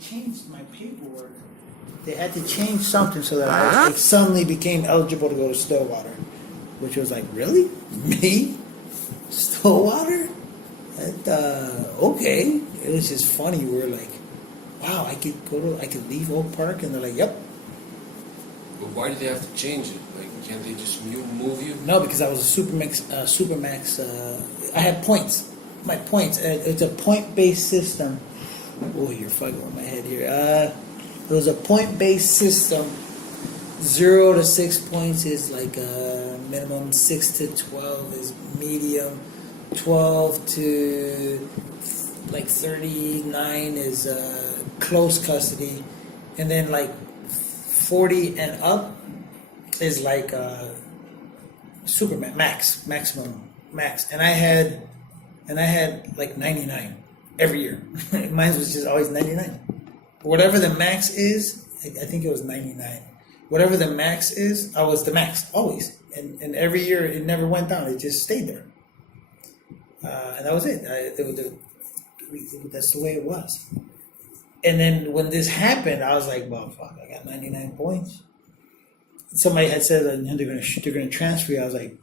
changed my paperwork. They had to change something so that I suddenly became eligible to go to Stillwater, which was like, really? Me? Stillwater? Okay. It was just funny. We were like, wow, I could leave Oak Park, and they're like, yep. But why do they have to change it? Like, can't they just move you? No, because I was a Supermax. I had points. My points. It's a point-based system. Oh, you're fucking with my head here. It was a point-based system. 0 to 6 points is like minimum. 6 to 12 is medium. 12 to like 39 is close custody, and then like 40 and up is like maximum max. And I had like 99 every year. Mine was just always 99. Whatever the max is, I think it was 99. Whatever the max is, I was the max always. And every year it never went down. It just stayed there. And that was it. That's the way it was. And then when this happened, I was like, well, fuck, I got 99 points. Somebody had said that they're gonna transfer you. I was like,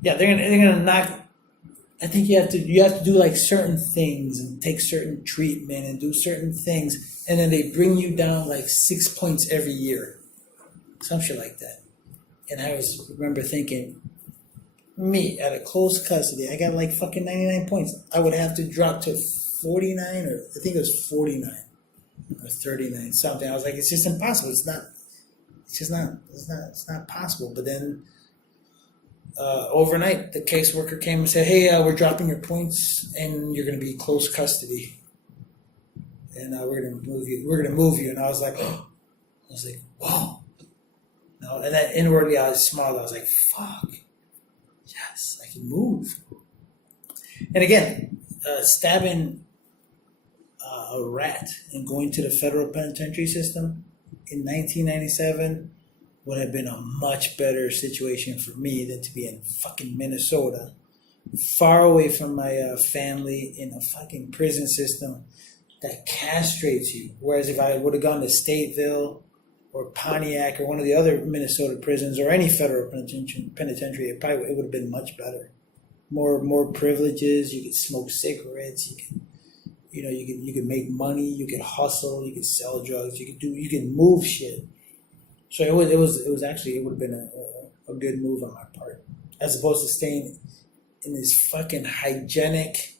yeah, they're gonna knock. I think you have to do like certain things and take certain treatment and do certain things, and then they bring you down like 6 points every year, some shit like that. And I remember thinking, me at a close custody, I got like fucking 99 points. I would have to drop to 49, or I think it was 49 or 39 something. I was like, it's just impossible. It's not possible. But then overnight, the caseworker came and said, hey, we're dropping your points and you're going to be close custody. And we're going to move you. And I was like, whoa. No, and then inwardly I smiled. I was like, fuck. Yes, I can move. And again, stabbing a rat and going to the federal penitentiary system in 1997 would have been a much better situation for me than to be in fucking Minnesota, far away from my family, in a fucking prison system that castrates you. Whereas if I would have gone to Stateville or Pontiac or one of the other Minnesota prisons or any federal penitentiary, it would have been much better. More privileges. You could smoke cigarettes. You could make money. You could hustle. You could sell drugs. You could move shit. So it would have been a good move on my part, as opposed to staying in this fucking hygienic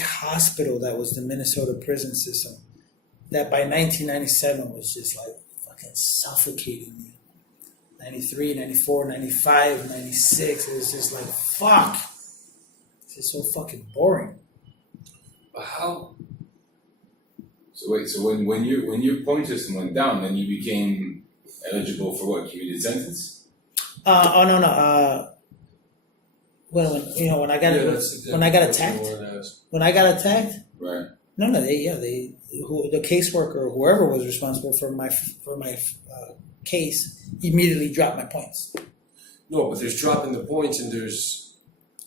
hospital that was the Minnesota prison system, that by 1997 was just like fucking suffocating me. 93, 94, 95, 96, it was just like, fuck. It's just so fucking boring. But how? So wait, so when your point system went down, then you became eligible for what, commuted sentence? No. When I got attacked. Right. No, the caseworker or whoever was responsible for my case immediately dropped my points. No, but there's dropping the points and there's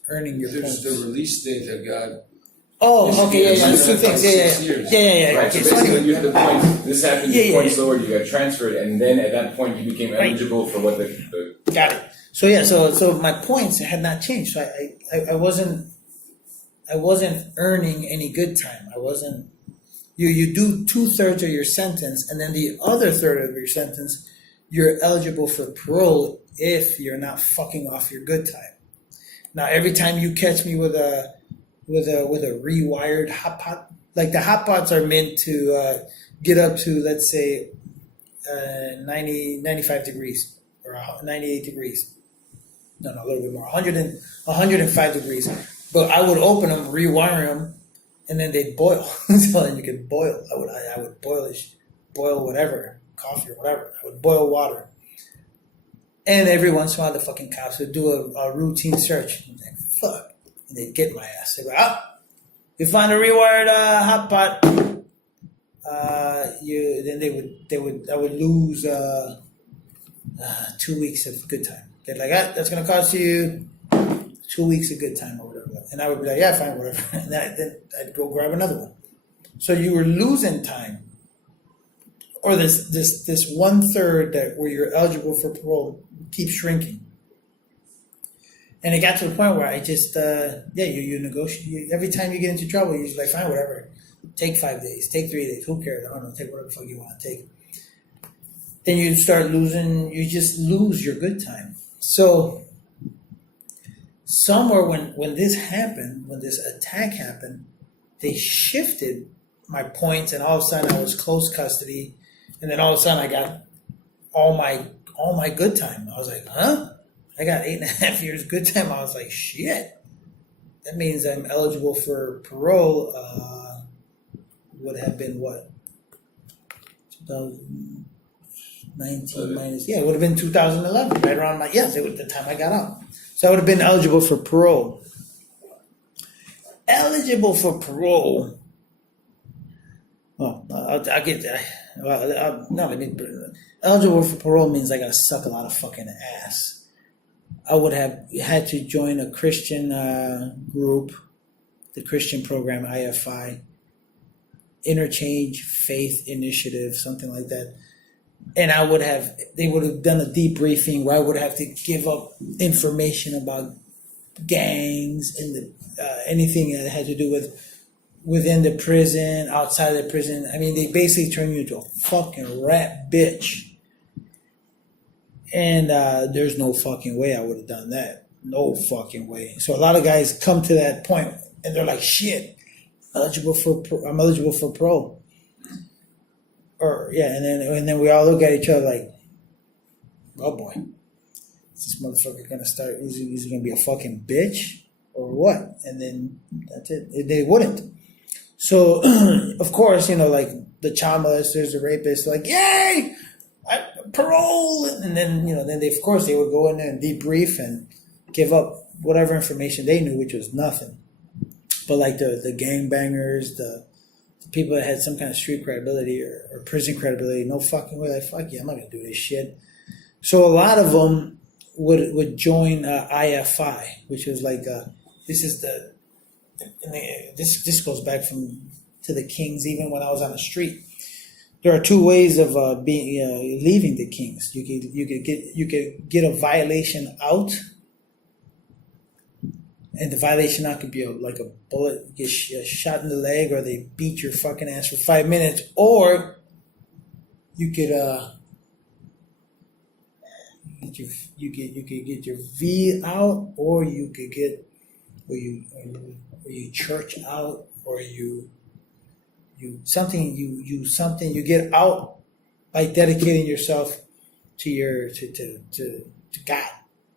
points. The release date that got. Oh, okay, yeah. There's two things. Yeah. Right. Okay, So basically, you had the points. This happened. Your points lowered. You got transferred, and then at that point, you became eligible for what the. Got it. So yeah, so my points had not changed. So I wasn't earning any good time. I wasn't. You do 2/3 of your sentence, and then the other third of your sentence, you're eligible for parole if you're not fucking off your good time. Now, every time you catch me with a rewired hot pot, like the hot pots are meant to get up to, let's say, 95 degrees or 98 degrees. No, a little bit more, 105 degrees. But I would open them, rewire them, and then they'd boil. So then you could boil. I would boil whatever, coffee or whatever. I would boil water. And every once in a while, the fucking cops would do a routine search. And like, fuck. And they'd get my ass. They'd go, you found a rewired hot pot. I would lose 2 weeks of good time. They're like, that's going to cost you 2 weeks of good time or whatever. And I would be like, yeah, fine, whatever. And then I'd go grab another one. So you were losing time, or this 1/3 that where you're eligible for parole keeps shrinking. And it got to the point where I just you negotiate every time you get into trouble. You're just like, fine, whatever. Take 5 days, take 3 days. Who cares? I don't know. Take whatever the fuck you want to take. Then you start losing. You just lose your good time. So somewhere when this happened, when this attack happened, they shifted my points, and all of a sudden I was close custody, and then all of a sudden I got all my good time. I was like, huh? I got 8.5 years good time. I was like, shit. That means I'm eligible for parole. Would have been what? 2019 minus, it would have been 2011, right around it was the time I got out. So I would have been eligible for parole. Eligible for parole. Well, I'll get that. Eligible for parole means I gotta suck a lot of fucking ass. I would have had to join a Christian group, the Christian program, IFI, Interchange Faith Initiative, something like that. And they would have done a debriefing where I would have to give up information about gangs and anything that had to do with within the prison, outside the prison. I mean, they basically turn you into a fucking rat bitch. And there's no fucking way I would have done that. No fucking way. So a lot of guys come to that point and they're like, shit, I'm eligible for parole. And then we all look at each other like, oh boy, is this motherfucker gonna start? Is he gonna be a fucking bitch or what? And then that's it. They wouldn't. So of course, like the child molesters, the rapists, like, yay, parole, and then then they would go in there and debrief and give up whatever information they knew, which was nothing. But like the gangbangers, the people that had some kind of street credibility or prison credibility, no fucking way, like, fuck yeah, I'm not gonna do this shit. So a lot of them would join IFI, which was like this goes back to the Kings, even when I was on the street. There are two ways of leaving the Kings. You could get a violation out, and the violation out could be like a bullet, you get shot in the leg, or they beat your fucking ass for 5 minutes, or you could you could get your V out, or you could get you church out, or you get out by dedicating yourself to God,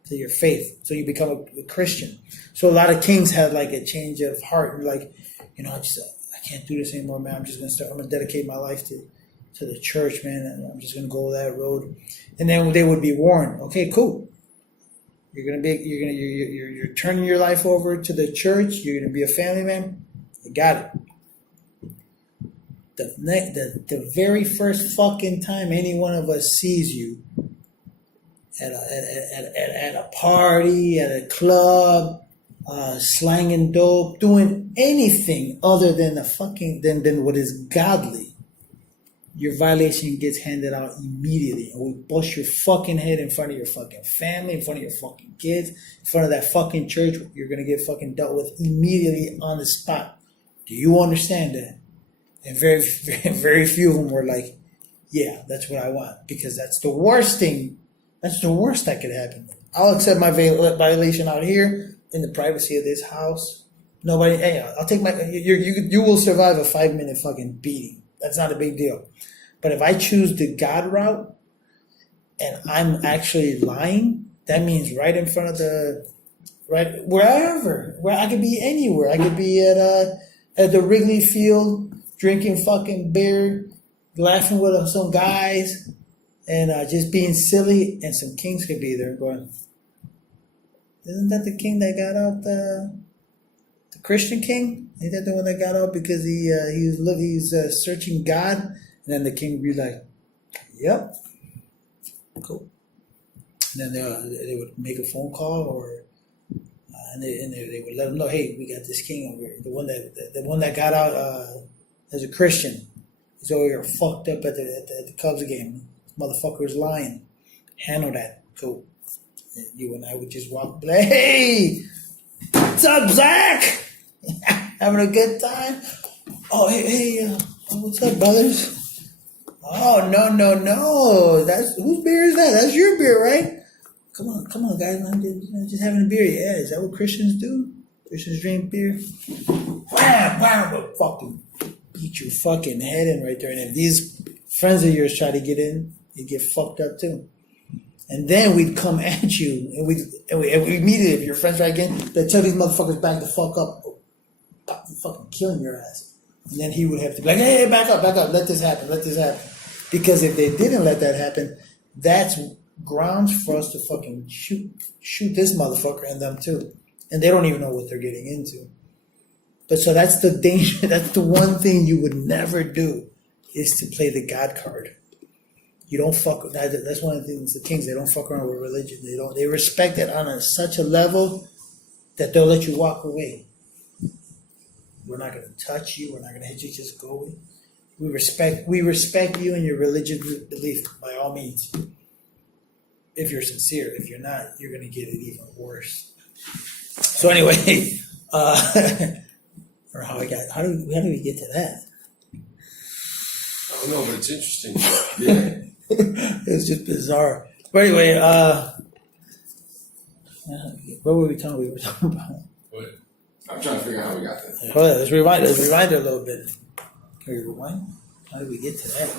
to your faith. So you become a Christian. So a lot of kings had like a change of heart. You're like, I can't do this anymore, man. I'm gonna dedicate my life to the church, man, and I'm just gonna go that road. And then they would be warned, okay, cool. You're turning your life over to the church. You're gonna be a family man. You got it. The very first fucking time any one of us sees you at a party, at a club, slanging dope, doing anything other than than what is godly, your violation gets handed out immediately, and we bust your fucking head in front of your fucking family, in front of your fucking kids, in front of that fucking church. You're gonna get fucking dealt with immediately on the spot. Do you understand that? And very, very, very few of them were like, yeah, that's what I want, because that's the worst thing. That's the worst that could happen. I'll accept my violation out here in the privacy of this house. Nobody, hey, I'll take you will survive a 5-minute fucking beating. That's not a big deal. But if I choose the God route and I'm actually lying, that means right in front of wherever, where I could be anywhere. I could be at the Wrigley Field, drinking fucking beer, laughing with some guys, and just being silly, and some kings could be there going, isn't that the king that got out the Christian king? Ain't that the one that got out because he's searching God? And then the king would be like, yep, cool. And then they would make a phone call, and they would let him know, hey, we got this king over here, the one that got out. as a Christian. He's over here fucked up at the Cubs game. Motherfucker's lying. Handle that. So you and I would just walk, be like, hey, what's up, Zach? Having a good time? Oh, hey, what's up, brothers? Oh, no. That's whose beer is that? That's your beer, right? Come on, guys. I'm just having a beer. Yeah, is that what Christians do? Christians drink beer? Wow, but fucking beat your fucking head in right there. And if these friends of yours try to get in, you get fucked up too. And then we'd come at you, and we immediately, if your friends try again, they'd tell these motherfuckers back the fuck up, or fucking killing your ass. And then he would have to be like, hey, back up, let this happen. Because if they didn't let that happen, that's grounds for us to fucking shoot this motherfucker and them too. And they don't even know what they're getting into. But so that's the danger. That's the one thing you would never do, is to play the God card. You don't fuck with that. That's one of the things, the kings, they don't fuck around with religion. They respect it on such a level that they'll let you walk away. We're not going to touch you. We're not going to hit you. Just go away. We respect you and your religious belief by all means. If you're sincere. If you're not, you're going to get it even worse. So anyway, or how do we get to that? I don't know, but it's interesting. Yeah. It's just bizarre. But anyway, what were we talking? We were talking about. What? I'm trying to figure out how we got there. Hold on, let's rewind it a little bit. Can we rewind? How did we get to that?